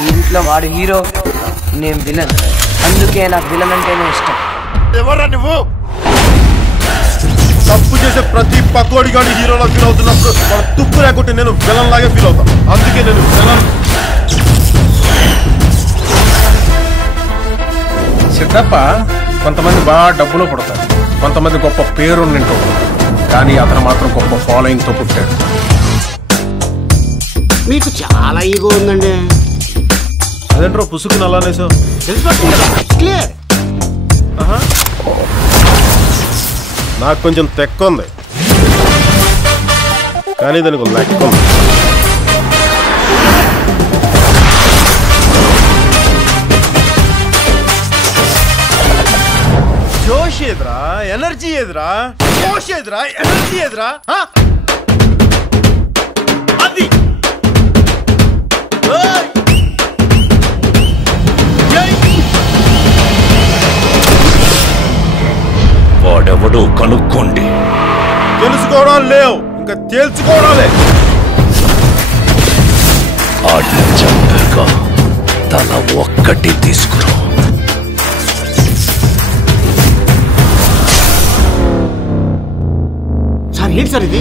ఈ ఇంట్లో వాడు హీరో, నేను విలన్. అందుకే నాకు విలన్ అంటేనే ఇష్టం. ఎవరా నువ్వు? తప్పు చేసే ప్రతి పకోడి గాని హీరోలా ఫీల్ అవుతున్నప్పుడు వాడు తుప్పు లేకుంటే నేను విలన్ లాగే ఫీల్ అవుతాను. అందుకే నేను విలన్. సిద్ధప్ప కొంతమంది బాగా డబ్బులో పుడతారు, కొంతమంది గొప్ప పేరు నింటూ, కానీ అతను మాత్రం గొప్ప ఫాలోయింగ్తో పుట్టాడు. మీకు చాలా ఈగో ఉందండి. అదేంట్రో పుసుకుని అలానేసో క్లియర్. నాకు కొంచెం తెక్క ఉంది, కానీ దానికి లెక్క ఉంది. జోష్ ఎదురా, ఎనర్జీ ఎదురా, జోష్ ఎదురా, ఎనర్జీ ఎదురా. అది వాడెవడో కనుక్కోండి. తెలుసుకోవడం లేవు, ఇంకా తేల్చుకోవడాలే. ఆడిని చంపాక తల ఒక్కటి తీసుకురా. సార్ ఏంటి సార్ ఇది?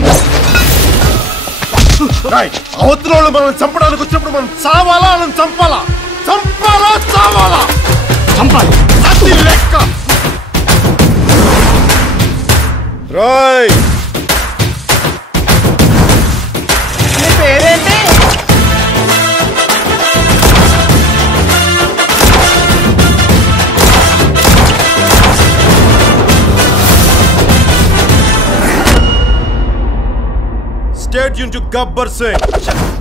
అవతల వాళ్ళు మనం చంపడానికి వచ్చినప్పుడు మనం చావాలా, మనం చంపాలా? చంపాలా చావాలా? చంపాలి. అది లెక్క. రాయ్ నీ పేరేంటి? Stay tuned to Gabbar Singh.